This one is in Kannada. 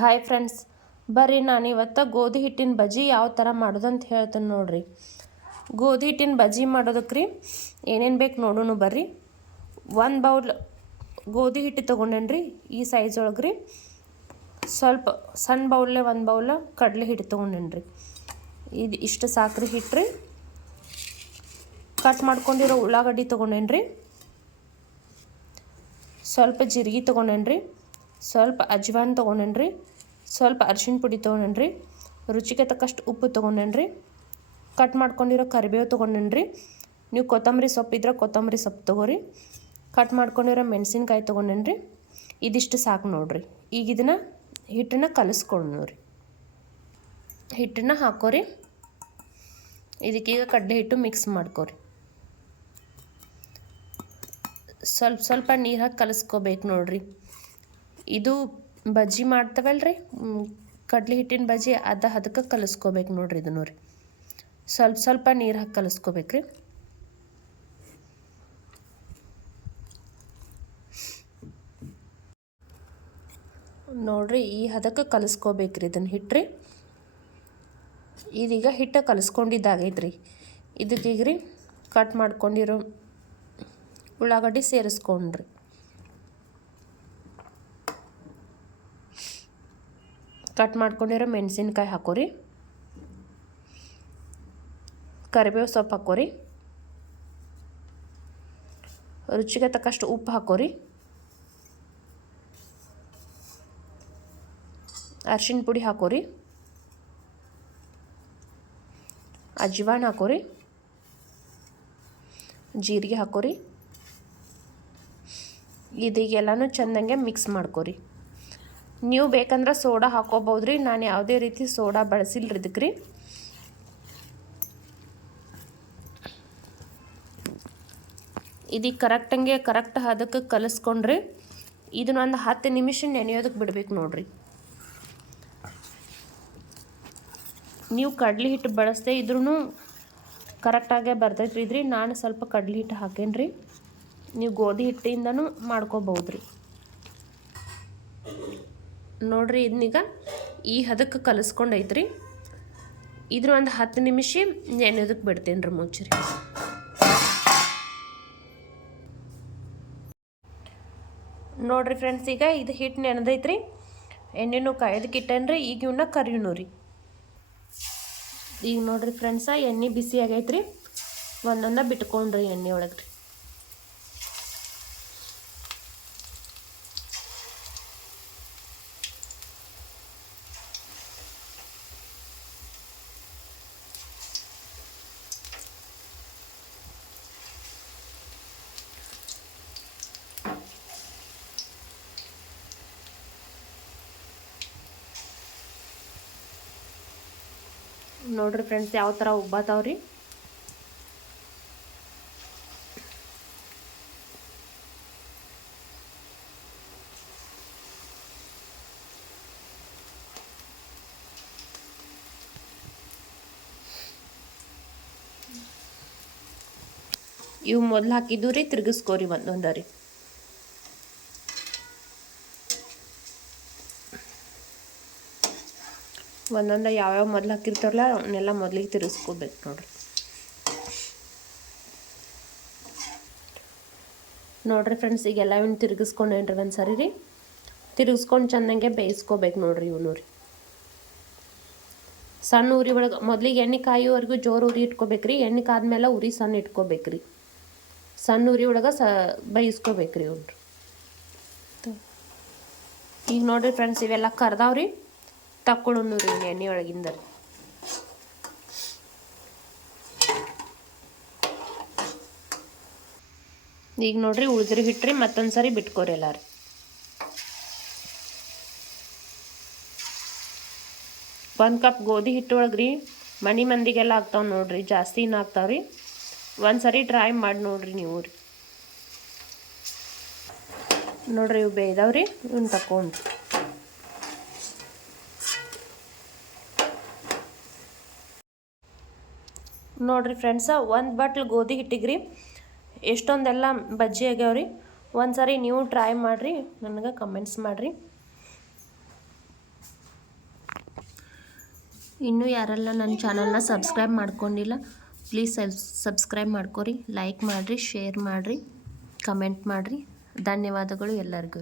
ಹಾಯ್ ಫ್ರೆಂಡ್ಸ್ ಬರ್ರಿ ನಾನು ಇವತ್ತು ಗೋಧಿ ಹಿಟ್ಟಿನ ಬಜ್ಜಿ ಯಾವ ಥರ ಅಂತ ಹೇಳ್ತೀನಿ ನೋಡ್ರಿ. ಗೋಧಿ ಹಿಟ್ಟಿನ ಬಜ್ಜಿ ಮಾಡೋದಕ್ಕೆ ರೀ ಏನೇನು ಬೇಕು ನೋಡೋಣ ಬರ್ರಿ. ಒಂದು ಬೌಲ್ ಗೋಧಿ ಹಿಟ್ಟು ತೊಗೊಂಡೇನ್ರಿ ಈ ಸೈಜ್ ಒಳಗೆ ರೀ ಸ್ವಲ್ಪ ಸಣ್ಣ ಬೌಲ್ಲೆ ಒಂದು ಬೌಲ ಕಡಲೆ ಹಿಟ್ಟು ತೊಗೊಂಡೇನ್ರಿ. ಇದು ಇಷ್ಟು ಸಾಕ್ರಿ ಹಿಟ್ಟು ರೀ ಕಟ್ ಮಾಡ್ಕೊಂಡಿರೋ ಉಳ್ಳಾಗಡ್ಡಿ ತೊಗೊಂಡೇನ್ರಿ. ಸ್ವಲ್ಪ ಜೀರಿಗೆ ತೊಗೊಂಡೇನ್ರಿ. ಸ್ವಲ್ಪ ಅಜ್ವಾನ್ ತೊಗೊಂಡನ್ರಿ, ಸ್ವಲ್ಪ ಅರಿಶಿಣ ಪುಡಿ ತೊಗೊಂಡನ್ರಿ, ರುಚಿಗೆ ತಕ್ಕಷ್ಟು ಉಪ್ಪು ತೊಗೊಂಡನ್ರಿ ಕಟ್ ಮಾಡ್ಕೊಂಡಿರೋ ಕರಿಬೇವು ತೊಗೊಂಡನ್ರಿ, ನೀವು ಕೊತ್ತಂಬರಿ ಸೊಪ್ಪು ಇದ್ರೆ ಕೊತ್ತಂಬರಿ ಸೊಪ್ಪು ತೊಗೋರಿ ಕಟ್ ಮಾಡ್ಕೊಂಡಿರೋ ಮೆಣಸಿನ್ಕಾಯಿ ತೊಗೊಂಡನ್ರಿ, ಇದಿಷ್ಟು ಸಾಕು ನೋಡ್ರಿ. ಈಗ ಇದನ್ನು ಹಿಟ್ಟನ್ನು ಕಲಿಸ್ಕೊಂಡ್ರಿ ಹಿಟ್ಟನ್ನು ಹಾಕೋರಿ. ಇದಕ್ಕೀಗ ಕಡಲೆ ಹಿಟ್ಟು ಮಿಕ್ಸ್ ಮಾಡ್ಕೋರಿ. ಸ್ವಲ್ಪ ಸ್ವಲ್ಪ ನೀರು ಹಾಕಿ ಕಲಿಸ್ಕೋಬೇಕು ನೋಡ್ರಿ. ಇದು ಬಜ್ಜಿ ಮಾಡ್ತವಲ್ಲ ರೀ ಕಡ್ಲೆ ಹಿಟ್ಟಿನ ಬಜ್ಜಿ ಅದು ಅದಕ್ಕೆ ಕಲಿಸ್ಕೋಬೇಕು ನೋಡ್ರಿ ಇದನ್ನು ರೀ ಸ್ವಲ್ಪ ಸ್ವಲ್ಪ ನೀರು ಹಾಕಿ ಕಲಿಸ್ಕೋಬೇಕ್ರಿ. ನೋಡ್ರಿ, ಈ ಹದಕ್ಕೆ ಕಲಿಸ್ಕೋಬೇಕ್ರಿ ಇದನ್ನು ಹಿಟ್ರಿ. ಇದೀಗ ಹಿಟ್ಟು ಕಲಿಸ್ಕೊಂಡಿದ್ದಾಗೈತ್ರಿ. ಇದಕ್ಕೀಗ ರೀ ಕಟ್ ಮಾಡ್ಕೊಂಡಿರೋ ಉಳ್ಳಾಗಡ್ಡಿ ಸೇರಿಸ್ಕೊಂಡ್ರಿ. ಕಟ್ ಮಾಡ್ಕೊಂಡಿರೋ ಮೆಣಸಿನ್ಕಾಯಿ ಹಾಕೋರಿ. ಕರಿಬೇವು ಸೊಪ್ಪು ಹಾಕೋರಿ. ರುಚಿಗೆ ತಕ್ಕಷ್ಟು ಉಪ್ಪು ಹಾಕೋರಿ. ಅರ್ಶಿಣ ಪುಡಿ ಹಾಕೋರಿ. ಅಜ್ವಾನ್ ಹಾಕೋರಿ. ಜೀರಿಗೆ ಹಾಕೋರಿ. ಇದೀಗೆಲ್ಲನೂ ಚೆಂದಂಗೆ ಮಿಕ್ಸ್ ಮಾಡ್ಕೊರಿ. ನೀವು ಬೇಕಂದ್ರೆ ಸೋಡಾ ಹಾಕೋಬೋದ್ರಿ. ನಾನು ಯಾವುದೇ ರೀತಿ ಸೋಡಾ ಬಳಸಿಲ್ರಿ ಇದಕ್ಕೆ ರೀ ಇದಕ್ಕೆ ಕರೆಕ್ಟಂಗೆ ಕರೆಕ್ಟ್ ಅದಕ್ಕೆ ಕಲಿಸ್ಕೊಂಡ್ರಿ ಇದನ್ನೊಂದು ಹತ್ತು ನಿಮಿಷ ನೆನೆಯೋದಕ್ಕೆ ಬಿಡ್ಬೇಕು ನೋಡ್ರಿ. ನೀವು ಕಡ್ಲೆ ಹಿಟ್ಟು ಬಳಸದೇ ಇದ್ರೂ ಕರೆಕ್ಟಾಗೇ ಬರ್ತೈತ್ರಿ ಇದ್ರಿ. ನಾನು ಸ್ವಲ್ಪ ಕಡ್ಲೆ ಹಿಟ್ಟು ಹಾಕೇನ್ರಿ. ನೀವು ಗೋಧಿ ಹಿಟ್ಟಿಂದನೂ ಮಾಡ್ಕೋಬೋದ್ರಿ. ನೋಡ್ರಿ ಇದನ್ನೀಗ ಈ ಹದಕ್ಕೆ ಕಲಿಸ್ಕೊಂಡೈತ್ರಿ. ಇದ್ರ ಒಂದು ಹತ್ತು ನಿಮಿಷ ನೆನೆಯೋದಕ್ಕೆ ಬಿಡ್ತೇನೆ ರೀ. ಮುಚ್ಚ್ರಿ ನೋಡ್ರಿ ಫ್ರೆಂಡ್ಸ್ ಈಗ ಇದು ಹಿಟ್ಟು ನೆನೆದೈತ್ರಿ. ಎಣ್ಣೆನೂ ಕಾಯೋದಕ್ಕೆ ಇಟ್ಟೇನ್ರಿ, ಈಗ ಇವನ್ನ ಕರಿಯೋಣ ರೀ. ಈಗ ನೋಡ್ರಿ ಫ್ರೆಂಡ್ಸ ಎಣ್ಣೆ ಬಿಸಿ ಆಗೈತ್ರಿ. ಒಂದೊಂದ ಬಿಟ್ಕೊಂಡ್ರಿ ಎಣ್ಣೆ ಒಳಗೆ ರೀ ನೋಡ್ರಿ ಫ್ರೆಂಡ್ಸ್ ಯಾವ ಥರ ಉಬ್ಬಾತಾವ್ರಿ ಇವು ಮೊದಲು ಹಾಕಿದ್ದು ರೀ ತಿರ್ಗಿಸ್ಕೋರಿ ಒಂದೊಂದ ರೀ ಒಂದೊಂದು ಯಾವ್ಯಾವ ಮೊದಲು ಹಾಕಿರ್ತಾರಲ್ಲ, ಅವನ್ನೆಲ್ಲ ಮೊದಲಿಗೆ ತಿರುಗಿಸ್ಕೋಬೇಕು ನೋಡ್ರಿ. ನೋಡ್ರಿ ಫ್ರೆಂಡ್ಸ್ ಈಗೆಲ್ಲ ಇವ್ನು ತಿರ್ಗಿಸ್ಕೊಂಡೇನ್ರಿ ಒಂದು ಸರಿ ರೀ? ತಿರ್ಗಿಸ್ಕೊಂಡು ಚೆನ್ನಾಗೆ ಬೇಯಿಸ್ಕೋಬೇಕು ನೋಡ್ರಿ ಇವನು ರೀ. ಸಣ್ಣ ಉರಿ ಒಳಗೆ, ಮೊದಲಿಗೆ ಎಣ್ಣೆ ಕಾಯೋವರೆಗೂ ಜೋರು ಉರಿ ಇಟ್ಕೋಬೇಕ್ರಿ ಎಣ್ಣೆ ಕಾದ್ಮೇಲೆ ಉರಿ ಸಣ್ಣ ಇಟ್ಕೋಬೇಕ್ರಿ ಸಣ್ಣ ಉರಿ ಒಳಗೆ ಸ ಬೇಯಿಸ್ಕೋಬೇಕ್ರಿ ಇವ್ನು ಈಗ ನೋಡ್ರಿ ಫ್ರೆಂಡ್ಸ್ ಇವೆಲ್ಲ ಕರ್ದಾವ್ರಿ ತಕ್ಕೊಳ್ಳೋನು ರೀ ಎಣ್ಣೆ ಒಳಗಿಂದ ಈಗ ನೋಡ್ರಿ ಉಳಿದ್ರಿ ಹಿಟ್ರಿ ಮತ್ತೊಂದು ಸರಿ ಬಿಟ್ಕೋರಿ ಎಲ್ಲ ಒಂದು ಕಪ್ ಗೋಧಿ ಹಿಟ್ಟು ಒಳಗೆ ರೀ ಮನೆ ಮಂದಿಗೆಲ್ಲ ಆಗ್ತಾವೆ ನೋಡ್ರಿ ಆಗ್ತಾವೆ ರೀ ಒಂದು ಸರಿ ಟ್ರೈ ಮಾಡಿ ನೋಡ್ರಿ ನೀವು ರೀ ನೋಡ್ರಿ ಇವು ಬೇಯ್ದಾವ್ರಿ, ಇವ್ನ ತಕೊಂಡ್ರಿ ನೋಡಿರಿ ಫ್ರೆಂಡ್ಸ ಒಂದು ಬಟ್ಲು ಗೋಧಿ ಹಿಟ್ಟಿಗ್ರಿ. ಎಷ್ಟೊಂದೆಲ್ಲ ಬಜ್ಜಿ ಆಗ್ಯಾವ್ರಿ. ಒಂದು ಸಾರಿ ನೀವು ಟ್ರೈ ಮಾಡಿರಿ, ನನಗೆ ಕಮೆಂಟ್ಸ್ ಮಾಡಿರಿ. ಇನ್ನೂ ಯಾರೆಲ್ಲ ನನ್ನ ಚಾನಲ್ನ ಸಬ್ಸ್ಕ್ರೈಬ್ ಮಾಡ್ಕೊಂಡಿಲ್ಲ ಪ್ಲೀಸ್ ಸಬ್ಸ್ಕ್ರೈಬ್ ಮಾಡ್ಕೊರಿ ಲೈಕ್ ಮಾಡಿರಿ ಶೇರ್ ಮಾಡಿರಿ ಕಮೆಂಟ್ ಮಾಡಿರಿ. ಧನ್ಯವಾದಗಳು ಎಲ್ಲರಿಗೂ.